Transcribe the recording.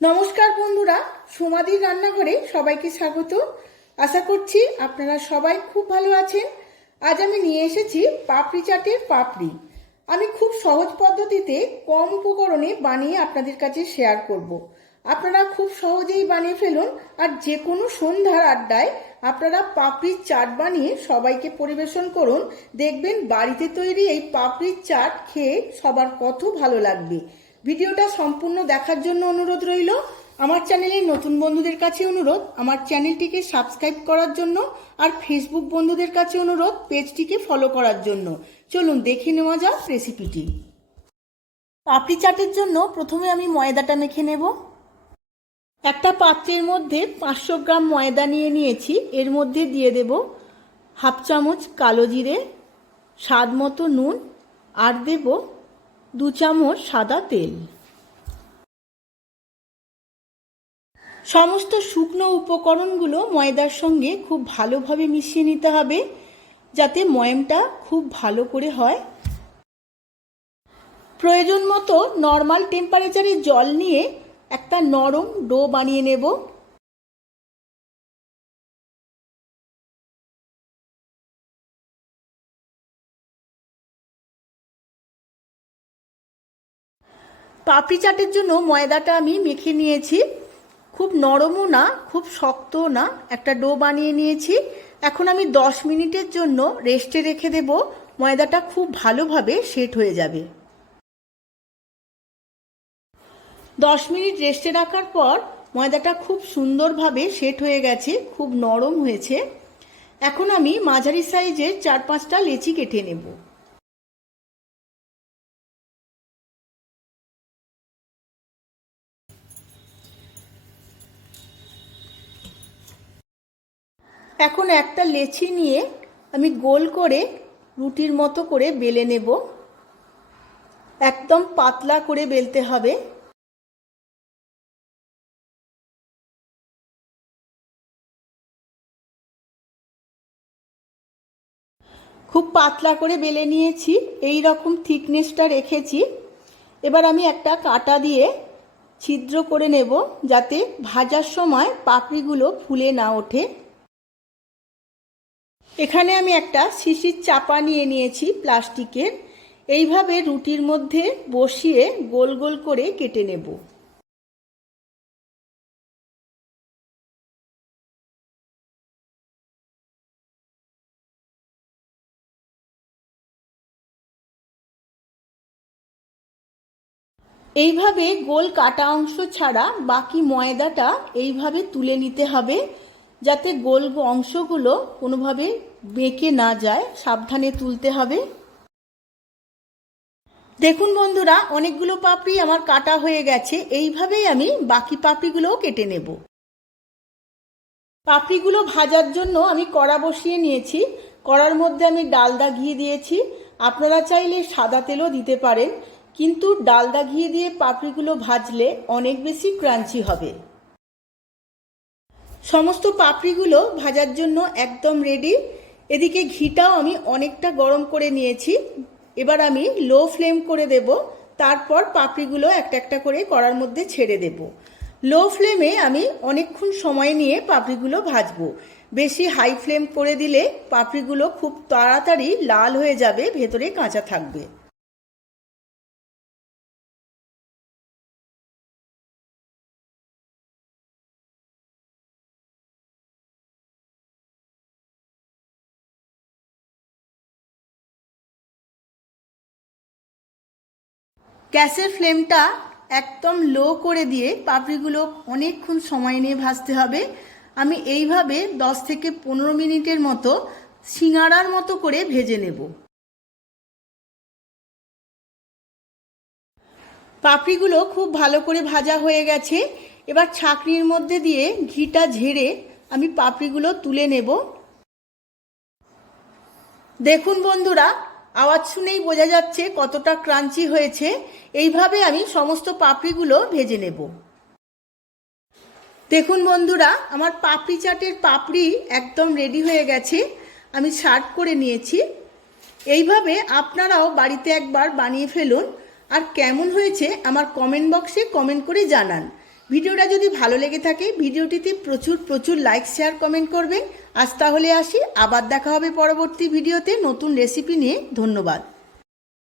নমস্কার বন্ধুরা, সোমাদির রান্নাঘরে সবাইকে স্বাগত। আশা করছি আপনারা সবাই খুব ভালো আছেন। আজ আমি নিয়ে এসেছি পাপড়ি চাটের পাপড়ি। আমি খুব সহজ পদ্ধতিতে কম উপকরণে বানিয়ে আপনাদের কাছে শেয়ার করব। আপনারা খুব সহজেই বানিয়ে ফেলুন, আর যে কোনো সন্ধ্যার আড্ডায় আপনারা পাপড়ির চাট বানিয়ে সবাইকে পরিবেশন করুন। দেখবেন বাড়িতে তৈরি এই পাপড়ির চাট খেয়ে সবার কত ভালো লাগবে। ভিডিওটা সম্পূর্ণ দেখার জন্য অনুরোধ রইল। আমার চ্যানেলের নতুন বন্ধুদের কাছে অনুরোধ আমার চ্যানেলটিকে সাবস্ক্রাইব করার জন্য, আর ফেসবুক বন্ধুদের কাছে অনুরোধ পেজটিকে ফলো করার জন্য। চলুন দেখে নেওয়া যাক রেসিপিটি। পাপড়ি চাটের জন্য প্রথমে আমি ময়দাটা মেখে নেব। একটা পাত্রের মধ্যে 500 গ্রাম ময়দা নিয়ে নিয়েছি। এর মধ্যে দিয়ে দেব হাফ চামচ কালো জিরে, স্বাদ মতো নুন, আর দেব 2 চামচ সাদা তেল। সমস্ত শুকনো উপকরণগুলো ময়দার সঙ্গে খুব ভালোভাবে মিশিয়ে নিতে হবে, যাতে ময়ামটা খুব ভালো করে হয়। প্রয়োজন মতো নর্মাল টেম্পারেচারে জল নিয়ে একটা নরম ডো বানিয়ে নেব। পাপড়ি চাটের জন্য ময়দাটা আমি মেখে নিয়েছি। খুব নরমও না, খুব শক্তও না, একটা ডো বানিয়ে নিয়েছি। এখন আমি 10 মিনিটের জন্য রেস্টে রেখে দেব। ময়দাটা খুব ভালোভাবে সেট হয়ে যাবে। 10 মিনিট রেস্টে রাখার পর ময়দাটা খুব সুন্দরভাবে সেট হয়ে গেছে, খুব নরম হয়েছে। এখন আমি মাঝারি সাইজের 4-5টা লেচি কেটে নেব। এখন একটা লেচি নিয়ে আমি গোল করে রুটির মতো করে বেলে নেব। একদম পাতলা করে বেলতে হবে। খুব পাতলা করে বেলে নিয়েছি, এই রকম থিকনেসটা রেখেছি। এবার আমি একটা কাঁটা দিয়ে ছিদ্র করে নেব, যাতে ভাজার সময় পাপড়িগুলো ফুলে না ওঠে। এখানে আমি একটা শিশির চাপা নিয়ে নিয়েছি প্লাস্টিকের। এইভাবে রুটির মধ্যে বসিয়ে গোল গোল করে কেটে নেব। এইভাবে গোল কাটা অংশ ছাড়া বাকি ময়দাটা এইভাবে তুলে নিতে হবে, যাতে গোল অংশগুলো কোনোভাবে বেঁকে না যায়। সাবধানে তুলতে হবে। দেখুন বন্ধুরা, অনেকগুলো পাপড়ি আমার কাটা হয়ে গেছে। এইভাবেই আমি বাকি পাপড়িগুলোও কেটে নেব। পাপড়িগুলো ভাজার জন্য আমি কড়া বসিয়ে নিয়েছি। কড়ার মধ্যে আমি ডালদা ঘি দিয়েছি। আপনারা চাইলে সাদা তেলও দিতে পারেন, কিন্তু ডালদা ঘি দিয়ে পাপড়িগুলো ভাজলে অনেক বেশি ক্রাঞ্চি হবে। সমস্ত পাপড়িগুলো ভাজার জন্য একদম রেডি। এদিকে ঘিটাও আমি অনেকটা গরম করে নিয়েছি। এবার আমি লো ফ্লেম করে দেব। তারপর পাপড়িগুলো একটা একটা করে কড়ার মধ্যে ছেড়ে দেব। লো ফ্লেমে আমি অনেকক্ষণ সময় নিয়ে পাপড়িগুলো ভাজবো। বেশি হাই ফ্লেম করে দিলে পাপড়িগুলো খুব তাড়াতাড়ি লাল হয়ে যাবে, ভেতরে কাঁচা থাকবে। গ্যাসের ফ্লেমটা একদম লো করে দিয়ে পাপড়িগুলো অনেকক্ষণ সময় নিয়ে ভাজতে হবে। আমি এইভাবে 10 থেকে 15 মিনিটের মতো সিঙাড়ার মতো করে ভেজে নেব। পাপড়িগুলো খুব ভালো করে ভাজা হয়ে গেছে। এবার ছাঁকনির মধ্যে দিয়ে ঘিটা ঝেড়ে আমি পাপড়িগুলো তুলে নেব। দেখুন বন্ধুরা, আওয়াজ শুনেই বোঝা যাচ্ছে কতটা ক্রাঞ্চি হয়েছে। এইভাবে আমি সমস্ত পাপড়িগুলো ভেজে নেব। দেখুন বন্ধুরা, আমার পাপড়ি চাটের পাপড়ি একদম রেডি হয়ে গেছে। আমি সার্ভ করে নিয়েছি। এইভাবে আপনারাও বাড়িতে একবার বানিয়ে ফেলুন, আর কেমন হয়েছে আমার কমেন্ট বক্সে কমেন্ট করে জানান। ভিডিওটা যদি ভালো লেগে থাকে ভিডিওটিতে প্রচুর প্রচুর লাইক শেয়ার কমেন্ট করবেন। আজ তাহলে আসি, আবার দেখা হবে পরবর্তী ভিডিওতে নতুন রেসিপি নিয়ে। ধন্যবাদ।